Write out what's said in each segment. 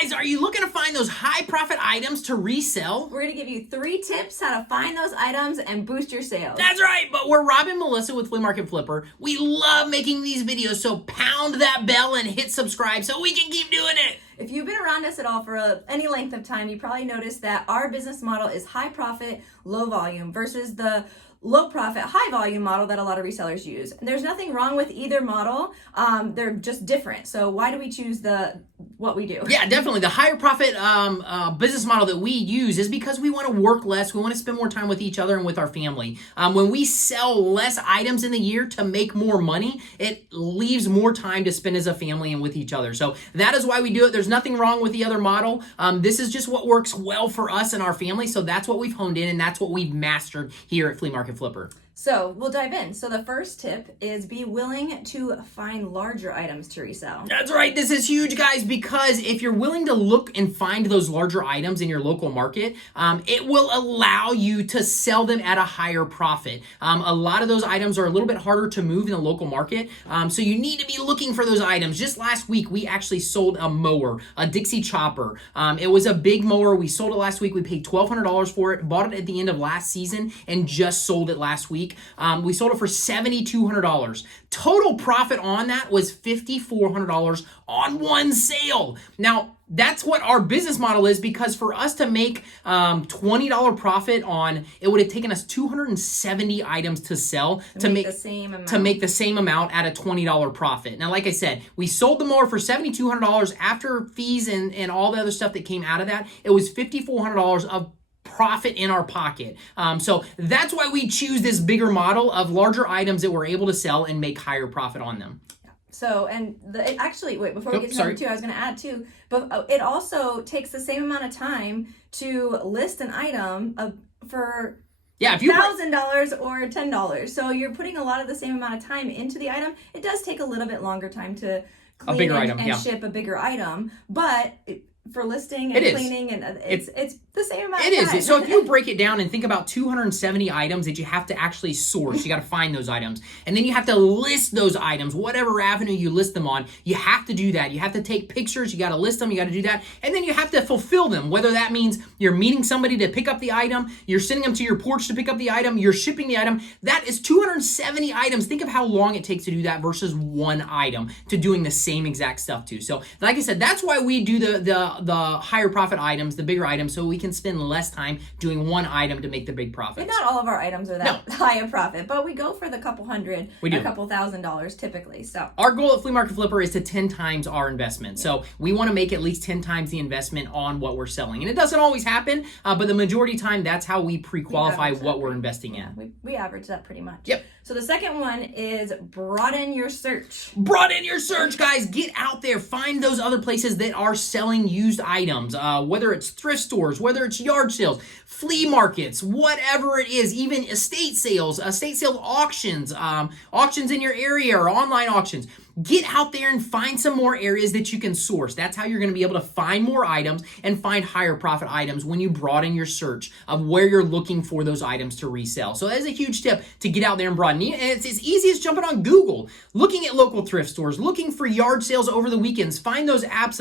Guys, are you looking to find those high profit items to resell? We're going to give you 3 tips how to find those items and boost your sales. That's right, but we're Rob and Melissa with Flea Market Flipper. We love making these videos, so pound that bell and hit subscribe so we can keep doing it. If you've been around us at all for any length of time, you probably noticed that our business model is high profit, low volume versus the low profit, high volume model that a lot of resellers use. And there's nothing wrong with either model. They're just different. So why do we choose what we do? Yeah, definitely. The higher profit business model that we use is because we want to work less. We want to spend more time with each other and with our family. When we sell less items in the year to make more money, it leaves more time to spend as a family and with each other. So that is why we do it. There's nothing wrong with the other model. This is just what works well for us and our family. So that's what we've honed in and that's what we've mastered here at Flea Market Flipper. So we'll dive in. So the first tip is be willing to find larger items to resell. That's right. This is huge, guys, because if you're willing to look and find those larger items in your local market, it will allow you to sell them at a higher profit. A lot of those items are a little bit harder to move in the local market, so you need to be looking for those items. Just last week, we actually sold a mower, a Dixie chopper. It was a big mower. We sold it last week. We paid $1,200 for it, bought it at the end of last season, and just sold it last week. We sold it for $7,200. Total profit on that was $5,400 on one sale. Now, that's what our business model is, because for us to make $20 profit on, it would have taken us 270 items to sell to make the same amount at a $20 profit. Now, like I said, we sold the mower for $7,200 after fees and all the other stuff that came out of that. It was $5,400 of profit in our pocket. So that's why we choose this bigger model of larger items that we're able to sell and make higher profit on them. So, and before we get to number 2, I was going to add too, but it also takes the same amount of time to list an item for if you $1,000 or $10. So you're putting a lot of the same amount of time into the item. It does take a little bit longer time to clean and ship a bigger item, but for listing and cleaning, and it's the same amount of time. It is. So if you break it down and think about 270 items that you have to actually source, you got to find those items. And then you have to list those items, whatever avenue you list them on, you have to do that. You have to take pictures, you got to list them, you got to do that. And then you have to fulfill them, whether that means you're meeting somebody to pick up the item, you're sending them to your porch to pick up the item, you're shipping the item. That is 270 items. Think of how long it takes to do that versus one item to doing the same exact stuff too. So like I said, that's why we do the higher profit items, the bigger items, so we can spend less time doing one item to make the big profits. And not all of our items are that high a profit, but we go for the couple hundred, a couple $1,000 typically. So our goal at Flea Market Flipper is to 10 times our investment. So we want to make at least 10 times the investment on what we're selling. And it doesn't always happen, but the majority of the time, that's how we pre-qualify what we're investing in. We average that pretty much. Yep. So the second one is broaden your search. Broaden your search, guys. Get out there. Find those other places that are selling used items, whether it's thrift stores, whether it's yard sales, flea markets, whatever it is, even estate sale auctions, auctions in your area or online auctions. Get out there and find some more areas that you can source. That's how you're going to be able to find more items and find higher profit items when you broaden your search of where you're looking for those items to resell. So that is a huge tip to get out there and broaden. And it's as easy as jumping on Google, looking at local thrift stores, looking for yard sales over the weekends. Find those apps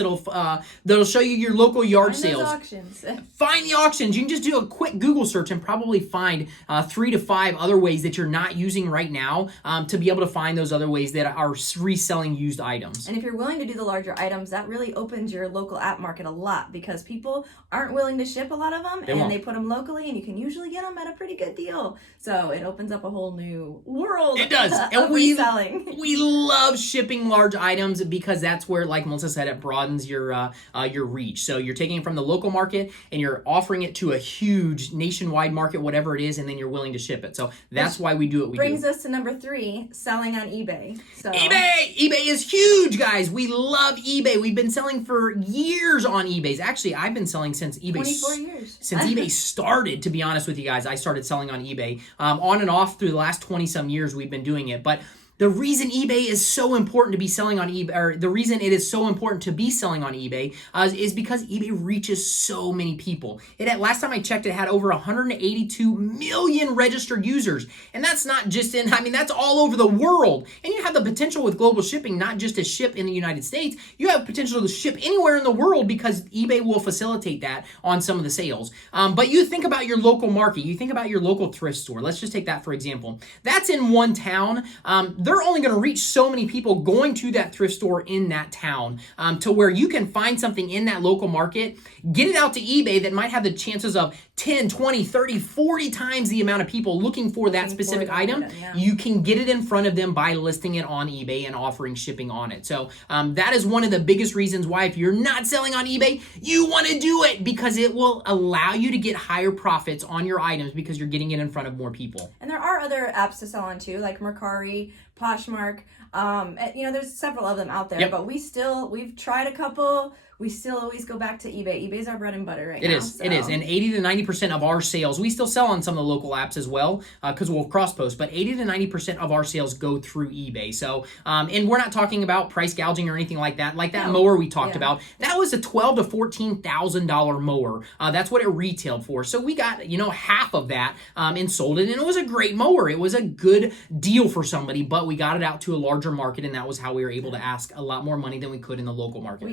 that'll show you your local yard sales. Find those auctions. Find the auctions. You can just do a quick Google search and probably find 3 to 5 other ways that you're not using right now to be able to find those other ways that are reselling used items. And if you're willing to do the larger items, that really opens your local app market a lot, because people aren't willing to ship a lot of them, they put them locally, and you can usually get them at a pretty good deal. So it opens up a whole new world. It does. And reselling. We love shipping large items because that's where, like Melissa said, it broadens your reach. So you're taking it from the local market and you're offering it to a huge nationwide market, whatever it is, and then you're willing to ship it. So that's why we do what we do. Brings us to number 3, selling on eBay. So eBay is huge, guys. We love eBay. We've been selling for years on eBay. Actually, I've been selling since eBay. 24 years. Since eBay started, to be honest with you guys. I started selling on eBay. On and off through the last 20-some years we've been doing it. But The reason eBay is so important to be selling on eBay, or the reason it is so important to be selling on eBay is because eBay reaches so many people. Last time I checked, it had over 182 million registered users. And that's not just that's all over the world. And you have the potential with global shipping, not just to ship in the United States, you have potential to ship anywhere in the world because eBay will facilitate that on some of the sales. But you think about your local market, you think about your local thrift store. Let's just take that for example. That's in one town. They're only going to reach so many people going to that thrift store in that town to where you can find something in that local market, get it out to eBay that might have the chances of 10, 20, 30, 40 times the amount of people looking for that specific item. Yeah. You can get it in front of them by listing it on eBay and offering shipping on it. So that is one of the biggest reasons why if you're not selling on eBay, you want to do it because it will allow you to get higher profits on your items because you're getting it in front of more people. And there are other apps to sell on too, like Mercari, Poshmark. There's several of them out there, yep. But we've tried a couple. We still always go back to eBay. eBay's our bread and butter right now. It is. And 80 to 90% of our sales, we still sell on some of the local apps as well because we'll cross-post, but 80 to 90% of our sales go through eBay. So, and we're not talking about price gouging or anything like that. Like that mower we talked about, that was a $12,000 to $14,000 mower. That's what it retailed for. So we got, half of that and sold it, and it was a great mower. It was a good deal for somebody, but we got it out to a larger market, and that was how we were able to ask a lot more money than we could in the local market.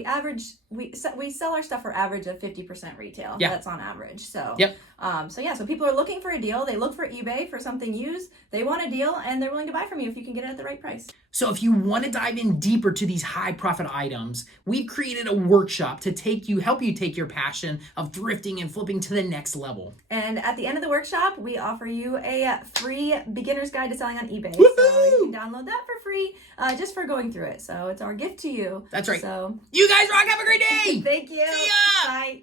We sell our stuff for average of 50% retail. Yeah. That's on average. So yep. So people are looking for a deal. They look for eBay for something used. They want a deal, and they're willing to buy from you if you can get it at the right price. So if you want to dive in deeper to these high profit items, we've created a workshop to help you take your passion of thrifting and flipping to the next level. And at the end of the workshop, we offer you a free beginner's guide to selling on eBay. Woo-hoo! So you can download that for free just for going through it. So it's our gift to you. That's right. So you guys rock. Have a great day. Thank you. See ya. Bye.